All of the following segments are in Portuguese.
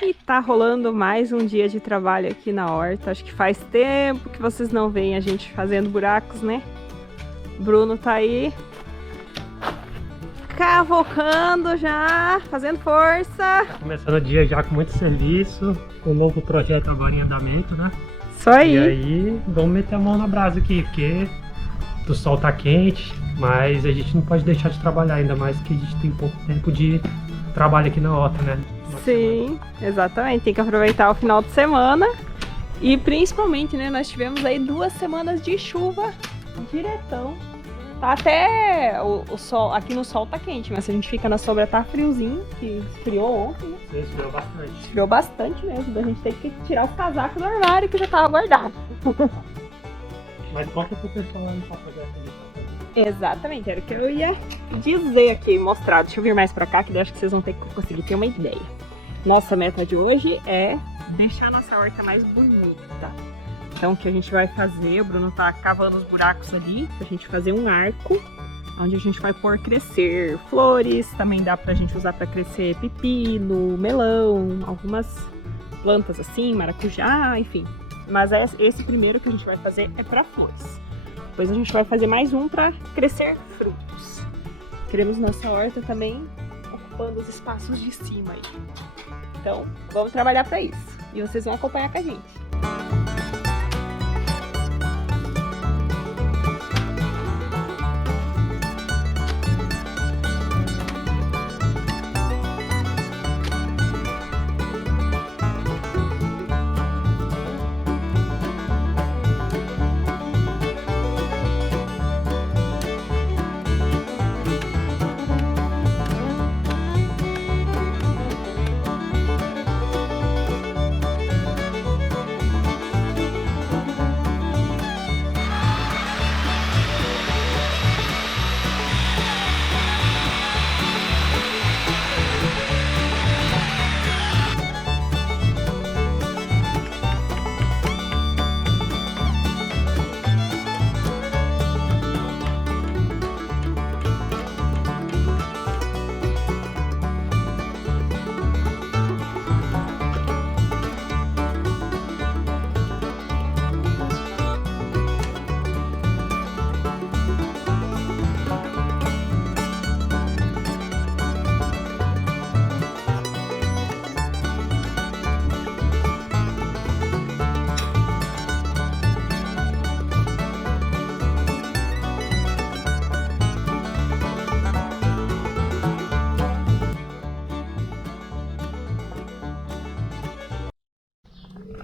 E tá rolando mais um dia de trabalho aqui na horta. Acho que faz tempo que vocês não veem a gente fazendo buracos, né? O Bruno tá aí cavocando já, fazendo força. Começando o dia já com muito serviço, um novo projeto agora em andamento, né? Isso aí. E aí, vamos meter a mão na brasa aqui, porque o sol tá quente, mas a gente não pode deixar de trabalhar, ainda mais que a gente tem pouco tempo de trabalho aqui na horta, né? Sim, exatamente. Tem que aproveitar o final de semana. E principalmente, né, nós tivemos aí 2 semanas de chuva diretão. Tá até o sol, aqui no sol tá quente, mas se a gente fica na sombra tá friozinho, que esfriou ontem, né? Esfriou bastante. Esfriou bastante mesmo, a gente tem que tirar os casacos do armário que já tava guardado. Mas conta pro pessoal lá no fazer aqui. Exatamente, era o que eu ia dizer aqui, mostrar. Deixa eu vir mais pra cá, que eu acho que vocês vão ter que conseguir ter uma ideia. Nossa meta de hoje é deixar a nossa horta mais bonita. Então o que a gente vai fazer, o Bruno tá cavando os buracos ali, pra gente fazer um arco, onde a gente vai pôr crescer flores, também dá pra gente usar pra crescer pepino, melão, algumas plantas assim, maracujá, enfim. Mas esse primeiro que a gente vai fazer é pra flores. Depois a gente vai fazer mais um pra crescer frutos. Queremos nossa horta também ocupando os espaços de cima aí. Então vamos trabalhar pra isso. E vocês vão acompanhar com a gente.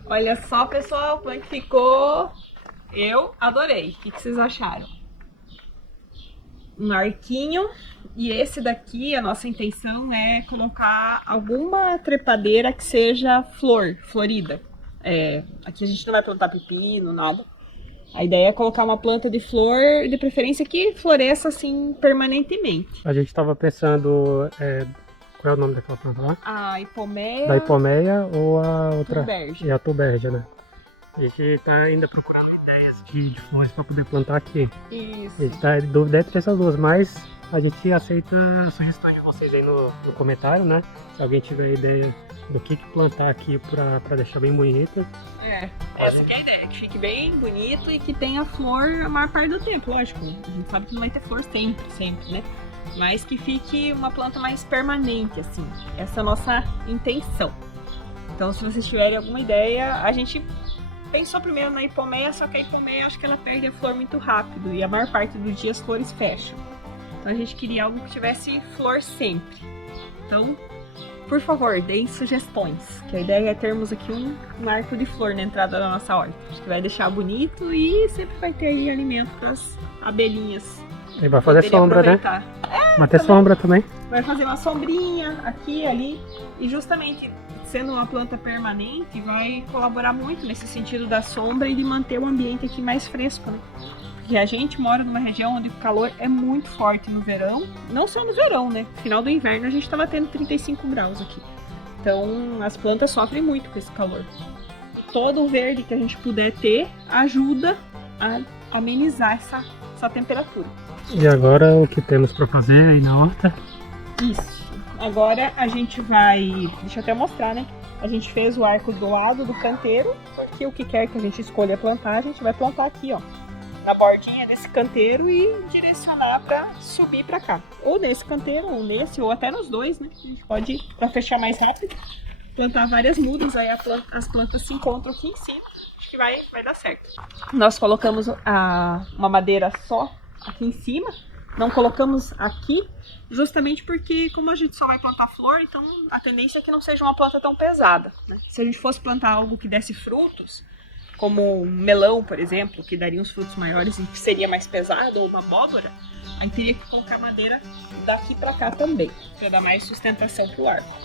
Olha só, pessoal, como é que ficou. Eu adorei. O que vocês acharam? Um arquinho. E esse daqui, a nossa intenção é colocar alguma trepadeira que seja florida. Aqui a gente não vai plantar pepino, nada. A ideia é colocar uma planta de flor, de preferência que floresça assim permanentemente. A gente tava pensando, qual é o nome daquela planta lá? A hipomeia. Da hipomeia ou a outra? Tubergia. E a tubergia, né? A gente tá ainda procurando ideias de flores para poder plantar aqui. Isso. A gente tá em dúvida entre essas duas, mas a gente aceita sugestões de vocês aí no comentário, né? Se alguém tiver ideia do que plantar aqui para deixar bem bonito. Essa que é a ideia, que fique bem bonito e que tenha flor a maior parte do tempo, lógico. A gente sabe que não vai ter flor sempre, né? Mas que fique uma planta mais permanente, assim. Essa é a nossa intenção. Então, se vocês tiverem alguma ideia, a gente pensou primeiro na hipomeia, só que a hipomeia, acho que ela perde a flor muito rápido e a maior parte do dia as flores fecham. Então, a gente queria algo que tivesse flor sempre. Então, por favor, deem sugestões, que a ideia é termos aqui um arco de flor na entrada da nossa horta. Acho que vai deixar bonito e sempre vai ter aí alimento para as abelhinhas. E vai fazer sombra, aproveitar. né? Vai ter sombra também. Vai fazer uma sombrinha aqui, ali. E justamente sendo uma planta permanente, vai colaborar muito nesse sentido da sombra e de manter o ambiente aqui mais fresco, né? Porque a gente mora numa região onde o calor é muito forte no verão. Não só no verão, né? No final do inverno a gente estava tendo 35 graus aqui. Então as plantas sofrem muito com esse calor. Todo o verde que a gente puder ter ajuda a amenizar essa temperatura. E agora o que temos para fazer aí na horta? Isso. Agora a gente vai... Deixa eu até mostrar, né? A gente fez o arco do lado do canteiro, porque o que quer que a gente escolha plantar, a gente vai plantar aqui, ó, na bordinha desse canteiro e direcionar para subir para cá. Ou nesse canteiro, ou nesse, ou até nos dois, né? A gente pode, para fechar mais rápido, plantar várias mudas, aí as plantas se encontram aqui em cima. Acho que vai dar certo. Nós colocamos uma madeira só aqui em cima, não colocamos aqui, justamente porque como a gente só vai plantar flor, então a tendência é que não seja uma planta tão pesada, né? Se a gente fosse plantar algo que desse frutos, como um melão, por exemplo, que daria uns frutos maiores e que seria mais pesado, ou uma abóbora, aí teria que colocar madeira daqui pra cá também, para dar mais sustentação pro arco.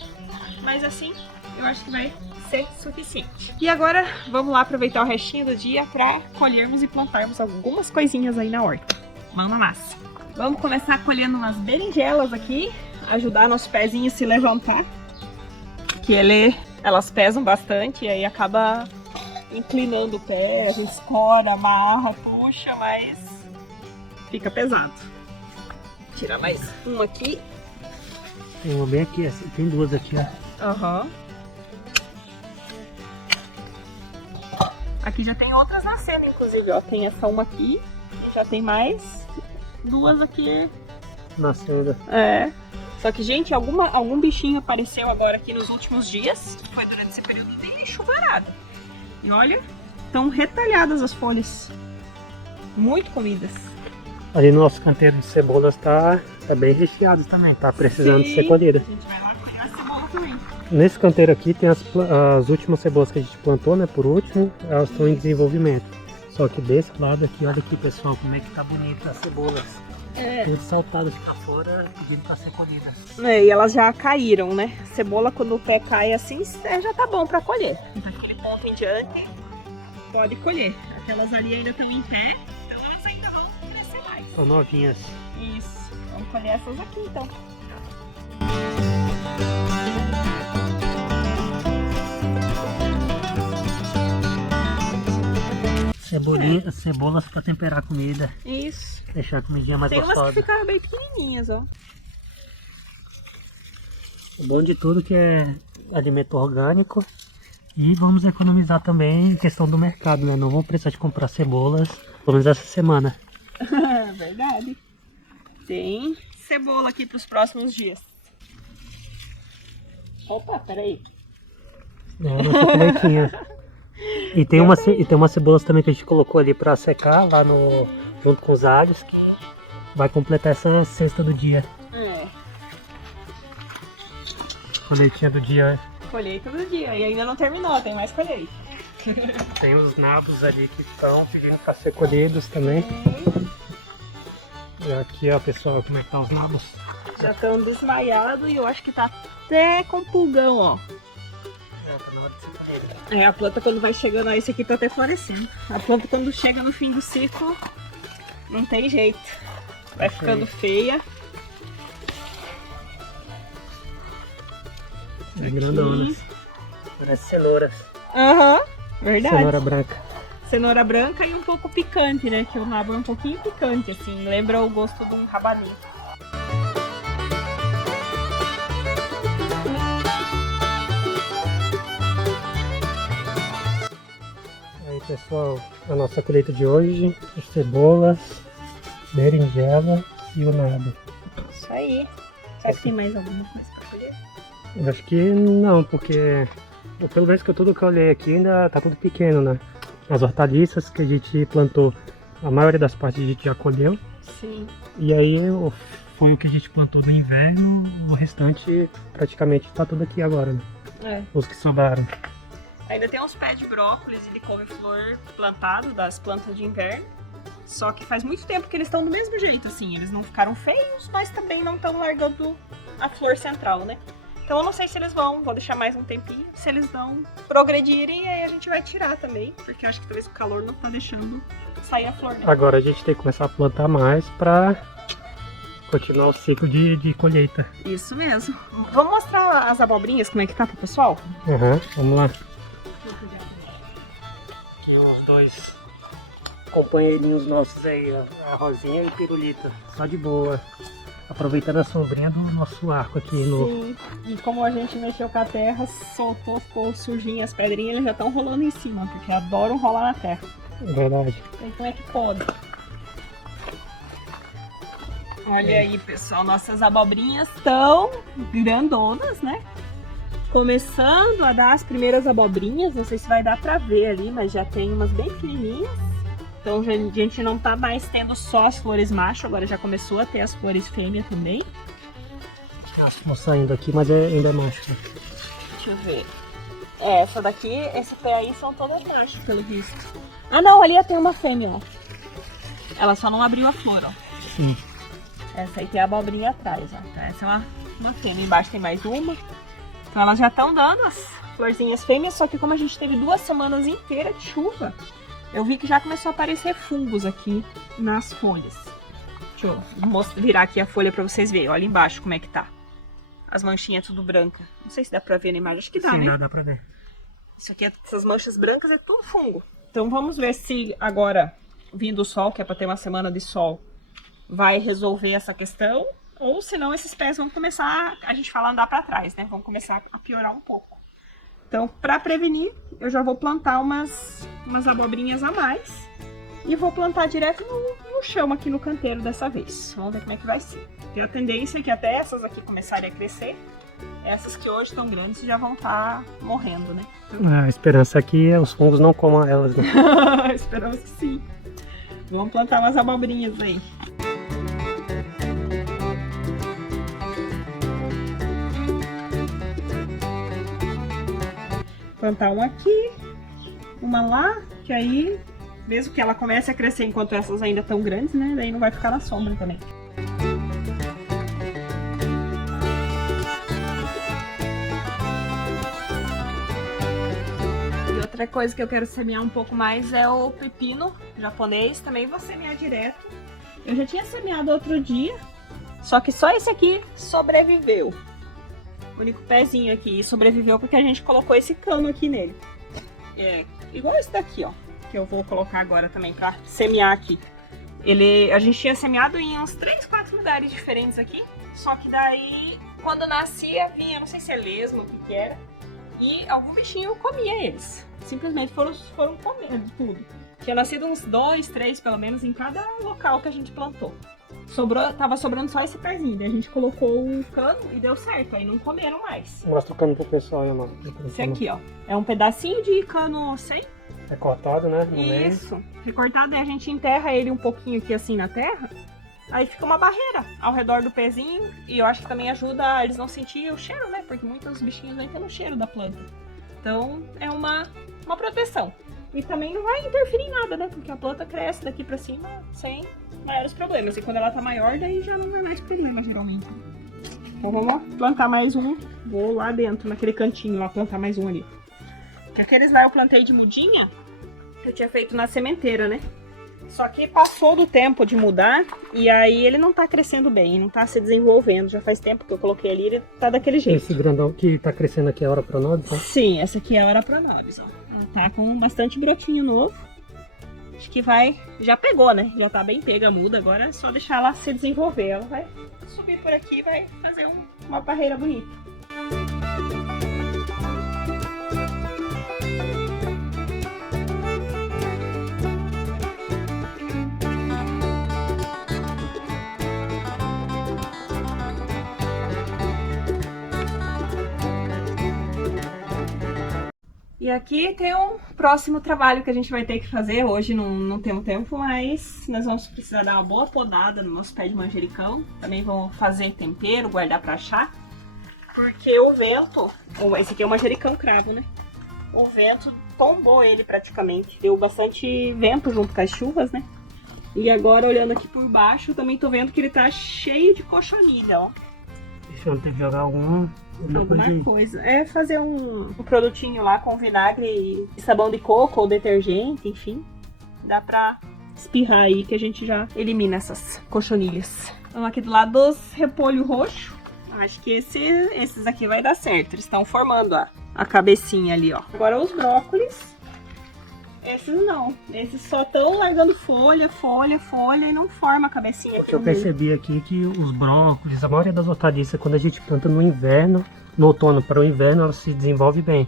Mas assim, eu acho que vai ser suficiente. E agora, vamos lá aproveitar o restinho do dia para colhermos e plantarmos algumas coisinhas aí na horta. Mão na massa. Vamos começar colhendo umas berinjelas aqui, ajudar nosso pezinho a se levantar, que elas pesam bastante e aí acaba inclinando o pé, a gente escora, amarra, puxa, mas fica pesado. Tirar mais uma aqui. Tem uma bem aqui, tem duas aqui, ó. Aham. Aqui já tem outras nascendo, inclusive, ó. Tem essa uma aqui e já tem mais duas aqui nascendo. É. Só que, gente, algum bichinho apareceu agora aqui nos últimos dias. Foi durante esse período de chuvarada. E olha, estão retalhadas as folhas. Muito comidas. Ali no nosso canteiro de cebolas tá bem recheado também, tá precisando de ser colhida. A gente vai lá colher a cebola também. Nesse canteiro aqui tem as últimas cebolas que a gente plantou, né, por último, elas estão em desenvolvimento. Só que desse lado aqui, olha aqui, pessoal, como é que tá bonita as cebolas. É. Tudo saltado aqui pra fora, pedindo pra ser colhida. É, e elas já caíram, né? Cebola, quando o pé cai assim, já tá bom pra colher. Daquele ponto em diante, pode colher. Aquelas ali ainda estão em pé, então elas ainda vão crescer mais. São novinhas. Isso. Vamos colher essas aqui, então. Cebolas pra temperar a comida. Isso. Deixar a comidinha mais Tem gostosa. umas que ficaram bem pequenininhas, ó. O bom de tudo que é alimento orgânico. E vamos economizar também em questão do mercado, né? Não vamos precisar de comprar cebolas, pelo menos essa semana. Verdade. Tem cebola aqui pros próximos dias. Opa, peraí. É a nossa colheitinha. E tem umas cebolas também que a gente colocou ali pra secar lá junto com os alhos, que vai completar essa cesta do dia. É. Colheitinha do dia. Colheita do dia. E ainda não terminou, tem mais colheita. Tem os nabos ali que estão pedindo pra ser colhidos também. E aqui, ó, pessoal, como é que tá os nabos? Já estão desmaiados e eu acho que tá até com pulgão, ó. Tá na hora de ser colhida. É, a planta quando vai chegando, esse aqui tá até florescendo. A planta quando chega no fim do ciclo, não tem jeito. Vai ficando feia. É grandonas. Parece cenouras. Aham, verdade. Cenoura branca. Cenoura branca e um pouco picante, né? Que o rabo é um pouquinho picante, assim. Lembra o gosto de um rabaninho. Aí, pessoal, a nossa colheita de hoje, as cebolas, berinjela e o nabo. Isso aí. Será que tem mais alguma coisa pra colher? Eu acho que não, porque pelo menos que tudo que eu olhei aqui ainda tá tudo pequeno, né? As hortaliças que a gente plantou, a maioria das partes a gente já colheu. Sim. E aí foi o que a gente plantou no inverno, o restante praticamente tá tudo aqui agora, né? É. Os que sobraram. Ainda tem uns pés de brócolis e de couve-flor plantado das plantas de inverno. Só que faz muito tempo que eles estão do mesmo jeito, assim. Eles não ficaram feios, mas também não estão largando a flor central, né? Então eu não sei se eles vou deixar mais um tempinho. Se eles não progredirem, aí a gente vai tirar também. Porque eu acho que talvez o calor não tá deixando sair a flor, né? Agora a gente tem que começar a plantar mais pra continuar o ciclo de colheita. Isso mesmo. Vamos mostrar as abobrinhas, como é que tá pro pessoal? Vamos lá. Aqui os dois companheirinhos nossos aí, a Rosinha e Pirulita. Só de boa. aproveitando a sombrinha do nosso arco aqui no... Sim, e como a gente mexeu com a terra, soltou, ficou sujinho, as pedrinhas eles já estão rolando em cima, porque adoram rolar na terra. É verdade. E como é que pode? Olha aí, pessoal, nossas abobrinhas estão grandonas, né? Começando a dar as primeiras abobrinhas, não sei se vai dar pra ver ali, mas já tem umas bem pequenininhas. Então a gente não tá mais tendo só as flores macho, agora já começou a ter as flores fêmea também. Estão saindo aqui, mas ainda é macho. Né? Deixa eu ver. Essa daqui, esse pé aí são todas machos, pelo visto. Ah não, ali tem uma fêmea, ó. Ela só não abriu a flor, ó. Sim. Essa aí tem a abobrinha atrás, ó. Então, essa é uma fêmea, embaixo tem mais uma. Então elas já estão dando as florzinhas fêmeas, só que como a gente teve 2 semanas inteiras de chuva, eu vi que já começou a aparecer fungos aqui nas folhas. Deixa eu virar aqui a folha pra vocês verem. Olha embaixo como é que tá. As manchinhas tudo branca. Não sei se dá pra ver na imagem, acho que dá, sim, né? Dá pra ver. Isso aqui, essas manchas brancas é tudo fungo. Então vamos ver se agora, vindo o sol, que é pra ter uma semana de sol, vai resolver essa questão. Ou senão esses pés vão começar, a gente fala, andar pra trás, né? Vão começar a piorar um pouco. Então, pra prevenir, eu já vou plantar umas abobrinhas a mais. E vou plantar direto no chão aqui no canteiro dessa vez. Vamos ver como é que vai ser. Tem a tendência que até essas aqui começarem a crescer. Essas que hoje estão grandes já vão estar morrendo, né? A esperança aqui é os fungos não comam elas, né? Esperamos que sim. Vamos plantar umas abobrinhas aí. Plantar uma aqui, uma lá, que aí, mesmo que ela comece a crescer enquanto essas ainda estão grandes, né? Daí não vai ficar na sombra também. E outra coisa que eu quero semear um pouco mais é o pepino japonês, também vou semear direto. Eu já tinha semeado outro dia, só que só esse aqui sobreviveu. O único pezinho aqui sobreviveu porque a gente colocou esse cano aqui nele. É igual esse daqui, ó. Que eu vou colocar agora também pra semear aqui. A gente tinha semeado em uns 3, 4 lugares diferentes aqui. Só que daí, quando nascia, vinha, não sei se é lesma, o que era. E algum bichinho comia eles. Simplesmente foram comendo tudo. Tinha nascido uns 2, 3 pelo menos em cada local que a gente plantou. Tava sobrando só esse pezinho, daí a gente colocou o cano e deu certo, aí não comeram mais. Mostra o cano pro pessoal aí, mano. Esse aqui, ó, é um pedacinho de cano sem. É cortado, né? No Isso, recortado, aí a gente enterra ele um pouquinho aqui assim na terra, aí fica uma barreira ao redor do pezinho e eu acho que também ajuda a eles não sentirem o cheiro, né? Porque muitos bichinhos não entendem o cheiro da planta. Então é uma proteção. E também não vai interferir em nada, né? Porque a planta cresce daqui pra cima sem maiores problemas. E quando ela tá maior, daí já não vai mais problema, geralmente. Então vamos plantar mais um. Vou lá dentro, naquele cantinho lá, plantar mais um ali. Porque aqueles lá eu plantei de mudinha, que eu tinha feito na sementeira, né? Só que passou do tempo de mudar e aí ele não tá crescendo bem, não tá se desenvolvendo. Já faz tempo que eu coloquei ali, ele tá daquele jeito. Esse grandão que tá crescendo aqui é a Ora Pronobis, né? Sim, essa aqui é a Ora Pronobis, ó. Ela tá com bastante brotinho novo. Acho que já pegou, né? Já tá bem pega a muda, agora é só deixar ela se desenvolver. Ela vai subir por aqui e vai fazer uma barreira bonita. E aqui tem um próximo trabalho que a gente vai ter que fazer. Hoje não temos tempo, mas nós vamos precisar dar uma boa podada no nosso pé de manjericão. Também vamos fazer tempero, guardar pra achar. Porque o vento, esse aqui é o manjericão cravo, né? O vento tombou ele praticamente. Deu bastante vento junto com as chuvas, né? E agora, olhando aqui por baixo, também tô vendo que ele tá cheio de cochonilha, ó. Deixa eu ter que jogar alguma coisa. É fazer um produtinho lá com vinagre e sabão de coco ou detergente, enfim. Dá pra espirrar aí que a gente já elimina essas cochonilhas. Então aqui do lado dos repolho roxo. Acho que esses aqui vai dar certo. Eles estão formando a cabecinha ali, ó. Agora os brócolis. Esses não. Esses só estão largando folha e não forma a cabecinha. O que eu percebi aqui é que os brócolis, a maioria das hortaliças, quando a gente planta no inverno, no outono para o inverno, ela se desenvolve bem.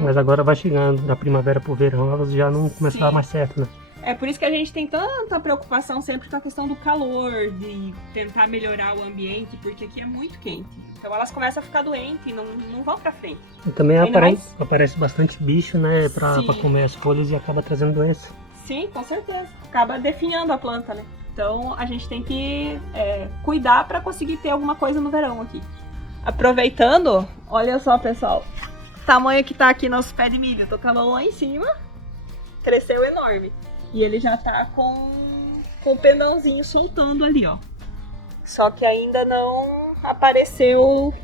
Mas agora vai chegando, da primavera para o verão, elas já não começam a dar mais certo, né? É por isso que a gente tem tanta preocupação sempre com a questão do calor, de tentar melhorar o ambiente, porque aqui é muito quente. Então elas começam a ficar doentes e não vão pra frente. E também aparece bastante bicho, né, pra comer as folhas e acaba trazendo doença. Sim, com certeza. Acaba definhando a planta, né? Então a gente tem que cuidar pra conseguir ter alguma coisa no verão aqui. Aproveitando, olha só, pessoal, o tamanho que tá aqui nosso pé de milho. Tô com a mão lá em cima, cresceu enorme. E ele já tá com o pendãozinho soltando ali, ó. Só que ainda não apareceu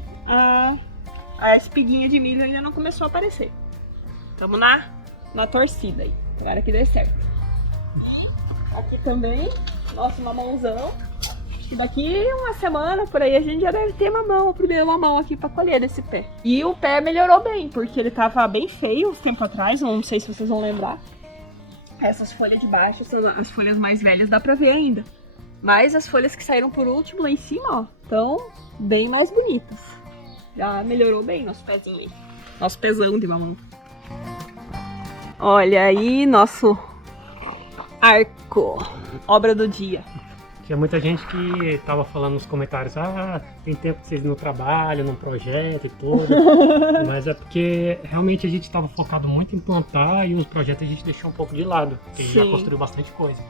a espiguinha de milho, ainda não começou a aparecer. Tamo na torcida aí. Tomara que dê certo. Aqui também, nosso mamãozão. Acho que daqui uma semana, por aí, a gente já deve ter mamão, o primeiro mamão aqui pra colher desse pé. E o pé melhorou bem, porque ele tava bem feio uns tempo atrás, não sei se vocês vão lembrar. Essas folhas de baixo são as folhas mais velhas, dá pra ver ainda. Mas as folhas que saíram por último lá em cima, ó, estão bem mais bonitas. Já melhorou bem nosso pezinho aí. Nosso pezão de mamão. Olha aí nosso arco. Obra do dia. Tinha muita gente que tava falando nos comentários, tem tempo que vocês não trabalham, num projeto e tudo. Mas é porque realmente a gente tava focado muito em plantar e os projetos a gente deixou um pouco de lado, porque a gente já construiu bastante coisa.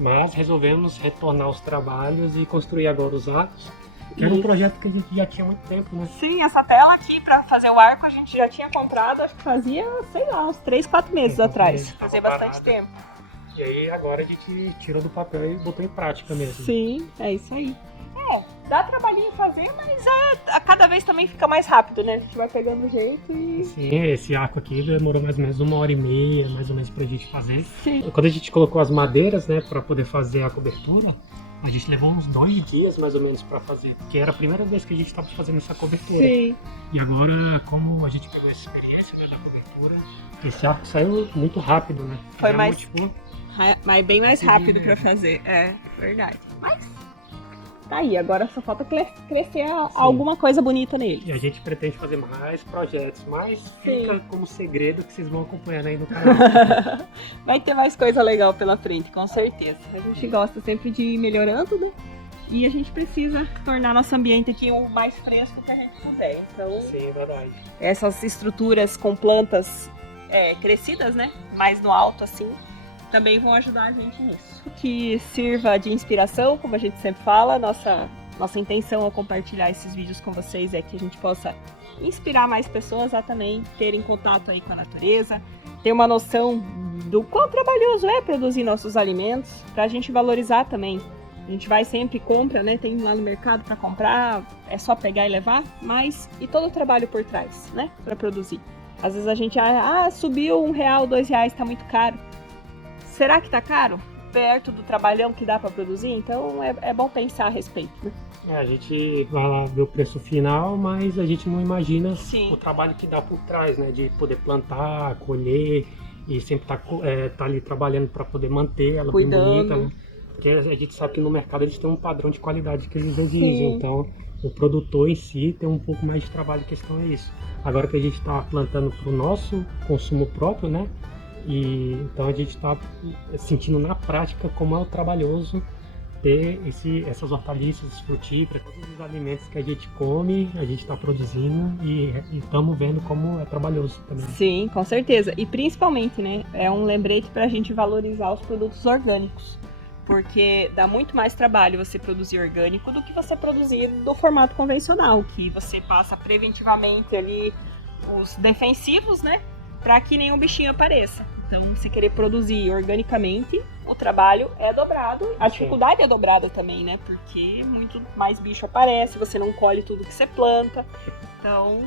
Mas resolvemos retornar os trabalhos e construir agora os arcos, que era um projeto que a gente já tinha há muito tempo, né? Sim, essa tela aqui pra fazer o arco a gente já tinha comprado, acho que fazia, sei lá, uns 3, 4 meses atrás. Fazia bastante tempo. E aí agora a gente tirou do papel e botou em prática mesmo. Sim, é isso aí. Dá trabalhinho fazer, mas a cada vez também fica mais rápido, né? A gente vai pegando o jeito e... Sim, esse arco aqui demorou mais ou menos 1h30, mais ou menos, pra gente fazer. Sim. Quando a gente colocou as madeiras, né, pra poder fazer a cobertura, a gente levou uns 2 dias mais ou menos pra fazer, porque era a primeira vez que a gente estava fazendo essa cobertura. Sim. E agora, como a gente pegou essa experiência, né, da cobertura, esse arco saiu muito rápido, né? Foi mas bem mais rápido pra fazer, é verdade. Mas tá aí, agora só falta crescer alguma coisa bonita nele. E a gente pretende fazer mais projetos, mas Sim. fica como segredo que vocês vão acompanhando aí no canal. Vai ter mais coisa legal pela frente, com certeza. A gente gosta sempre de ir melhorando, né? E a gente precisa tornar nosso ambiente aqui o mais fresco que a gente puder. Então, sim, verdade. Essas estruturas com plantas crescidas, né? Mais no alto assim, também vão ajudar a gente nisso. Que sirva de inspiração, como a gente sempre fala, nossa intenção ao compartilhar esses vídeos com vocês é que a gente possa inspirar mais pessoas a também terem contato aí com a natureza, ter uma noção do quão trabalhoso é produzir nossos alimentos, para a gente valorizar também. A gente vai sempre e compra, né? Tem lá no mercado para comprar, é só pegar e levar, mas e todo o trabalho por trás, né? Para produzir. Às vezes a gente subiu R$1, R$2, tá muito caro. Será que tá caro? Perto do trabalhão que dá para produzir? Então é bom pensar a respeito, né? A gente vai lá ver o preço final, mas a gente não imagina Sim. o trabalho que dá por trás, né? De poder plantar, colher e sempre tá ali trabalhando para poder manter ela cuidando. Bem bonita, né? Porque a gente sabe que no mercado eles têm um padrão de qualidade que eles exigem, Sim. então o produtor em si tem um pouco mais de trabalho, a questão é isso. Agora que a gente está plantando para o nosso consumo próprio, né? E então a gente está sentindo na prática como é o trabalhoso ter essas hortaliças frutíferas, todos os alimentos que a gente come, a gente está produzindo e estamos vendo como é trabalhoso também. Sim, com certeza. E principalmente, né? É um lembrete para a gente valorizar os produtos orgânicos. Porque dá muito mais trabalho você produzir orgânico do que você produzir do formato convencional, que você passa preventivamente ali os defensivos, né? Para que nenhum bichinho apareça. Então, se querer produzir organicamente, o trabalho é dobrado. A dificuldade é dobrada também, né? Porque muito mais bicho aparece, você não colhe tudo que você planta. Então,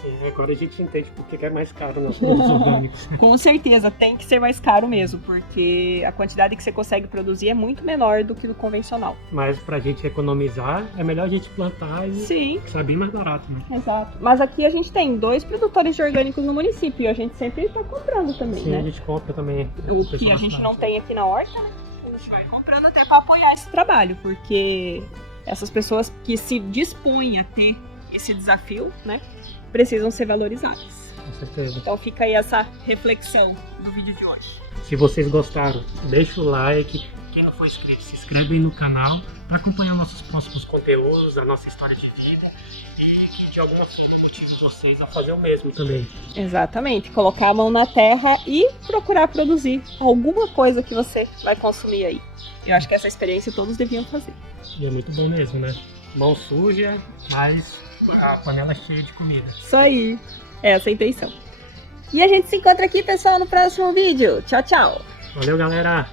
Sim, agora a gente entende porque que é mais caro nos produtos orgânicos. Com certeza, tem que ser mais caro mesmo, porque a quantidade que você consegue produzir é muito menor do que no convencional. Mas pra gente economizar, é melhor a gente plantar e Sim, sai bem mais barato, né? exato. Mas aqui a gente tem 2 produtores de orgânicos no município e a gente sempre está comprando também, Sim, né? a gente compra também. O que a gente não tem aqui na horta, né? A gente vai comprando até para apoiar esse trabalho, porque essas pessoas que se dispõem a ter esse desafio, né, precisam ser valorizadas. Com certeza. Então fica aí essa reflexão do vídeo de hoje. Se vocês gostaram, deixa o like. Quem não for inscrito, se inscreve aí no canal para acompanhar nossos próximos conteúdos, a nossa história de vida e que de alguma forma motive vocês a fazer o mesmo também. Exatamente, colocar a mão na terra e procurar produzir alguma coisa que você vai consumir aí. Eu acho que essa experiência todos deviam fazer. E é muito bom mesmo, né? Mão suja, mas a panela cheia de comida. Isso aí, essa é a intenção. E a gente se encontra aqui, pessoal, no próximo vídeo. Tchau, tchau! Valeu, galera!